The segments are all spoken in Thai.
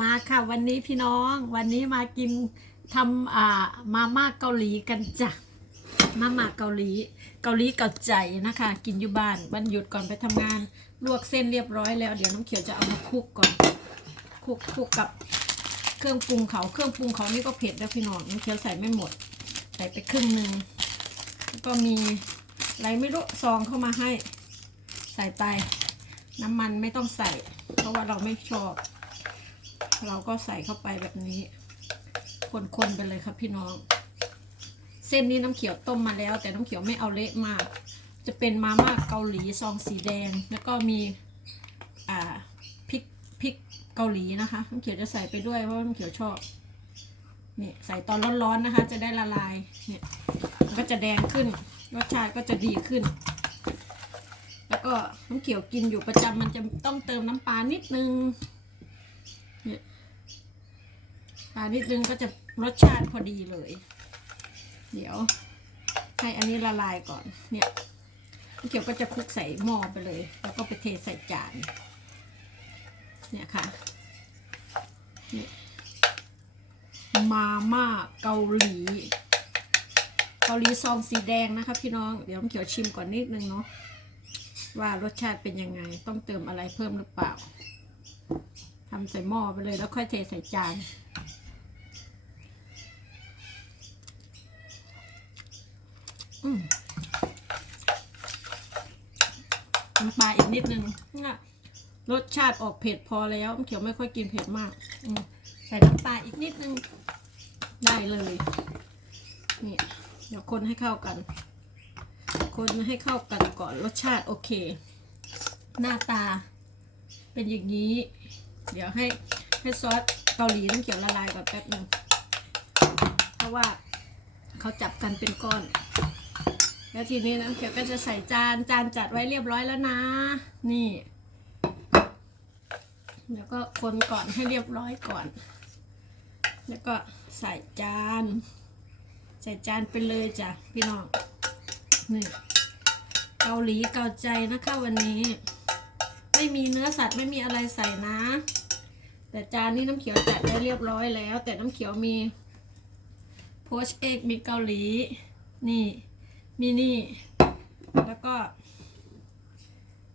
มาค่ะวันนี้พี่น้อง วันนี้มากินทำอ่ามาม่าเกาหลีกันจ้ะมาม่าเกาหลี เกาหลีเกาใจนะคะ กินอยู่บ้านวันหยุดก่อนไปทำงาน ลวกเส้นเรียบร้อยแล้ว เดี๋ยวน้ำเขียวจะเอามาคลุกก่อนคลุกคลุกกับเครื่องปรุงเขาเครื่องปรุงเขานี่ก็เผ็ดแล้วพี่น้องน้ำเขียวใส่ไม่หมด ใส่ไปครึ่งหนึ่งแล้วก็มีอะไรไม่รู้ซองเข้ามาให้ ใส่ไปน้ำมันไม่ต้องใส่ เพราะว่าเราไม่ชอบ เราก็ใส่เข้าไปแบบนี้ คนๆไปเลยครับพี่น้อง เส้นนี้น้ำเขียวต้มมาแล้ว แต่น้ำเขียวไม่เอาเละมาก จะเป็นมาม่าเกาหลีซองสีแดง แล้วก็มีอ่าพริกพริกเกาหลีนะคะน้ำเขียวจะใส่ไปด้วยเพราะน้ำเขียวชอบนี่ใส่ตอนร้อนๆนะคะ จะได้ละลายเนี่ยก็จะแดงขึ้นรสชาติก็จะดีขึ้น แล้วก็น้ำเขียวกินอยู่ประจำมันจะต้องเติมน้ำปลานิดนึง เนี่ยปลานิดนึงก็จะรสชาติพอดีเลย เดี๋ยว ให้อันนี้ละลายก่อน เนี่ยเขียวก็จะคลุกใส่หม้อไปเลย แล้วก็ไปเทใส่จาน เนี่ยค่ะนี่มาม่าเกาหลี เกาหลีซองสีแดงนะคะพี่น้อง เดี๋ยวน้ำเขียวชิมก่อนนิดนึงเนาะว่ารสชาติเป็นยังไง ต้องเติมอะไรเพิ่มหรือเปล่า ทำใส่หม้อไปเลยแล้วค่อยเทใส่จานอืมน้ำปลาอีกนิดนึงน่ะรสชาติออกเผ็ดพอแล้วน้ำเขียวไม่ค่อยกินเผ็ดมากอืมใส่น้ำปลาอีกนิดนึง ได้เลยนี่เดี๋ยวคนให้เข้ากัน คนให้เข้ากันก่อนรสชาติโอเค หน้าตาเป็นอย่างนี้ เดี๋ยวให้ให้ซอสเกาหลีน้ำเขียวละลายก่อนแป๊บหนึ่งเพราะว่าเขาจับกันเป็นก้อน แล้วทีนี้น้ำเขียวก็จะใส่จานจานจัดไว้เรียบร้อยแล้วนะ นี่แล้วก็คนก่อนให้เรียบร้อยก่อน แล้วก็ใส่จาน ใส่จานไปเลยจ้ะพี่น้อง นี่เกาหลีเกาใจนะคะวันนี้ ไม่มีเนื้อสัตว์ไม่มีอะไรใส่นะ แต่จานนี้น้ำเขียวจัดได้เรียบร้อยแล้ว แต่น้ำเขียวมีโพชเอกมีเกาหลี นี่ มีนี่ แล้วก็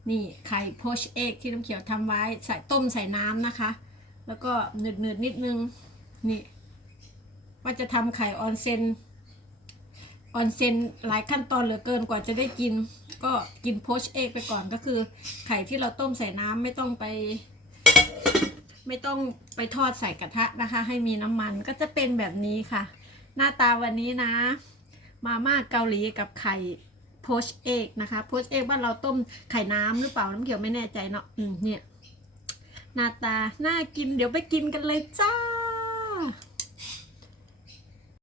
นี่ไข่โพชเอกที่น้ำเขียวทำไว้ใส่ต้มใส่น้ำนะคะ แล้วก็หนืดๆนนิดนึง นี่ ว่าจะทำไข่ออนเซนออนเซนหลายขั้นตอนเหลือเกินกว่าจะได้กิน ก็กินโพชเอกไปก่อนก็คือ ไข่ที่เราต้มใส่น้ำไม่ต้องไป ไม่ต้องไปทอดใส่กระทะนะคะ ให้มีน้ำมันก็จะเป็นแบบนี้ค่ะ หน้าตาวันนี้นะ มาม่าเกาหลีกับไข่โพชเอกนะคะโพชเอกบ้านเราต้มไข่น้ำหรือเปล่าน้ำเขียวไม่แน่ใจเนาะอืมเนี่ยหน้าตาน่ากินเดี๋ยวไปกินกันเลยจ้า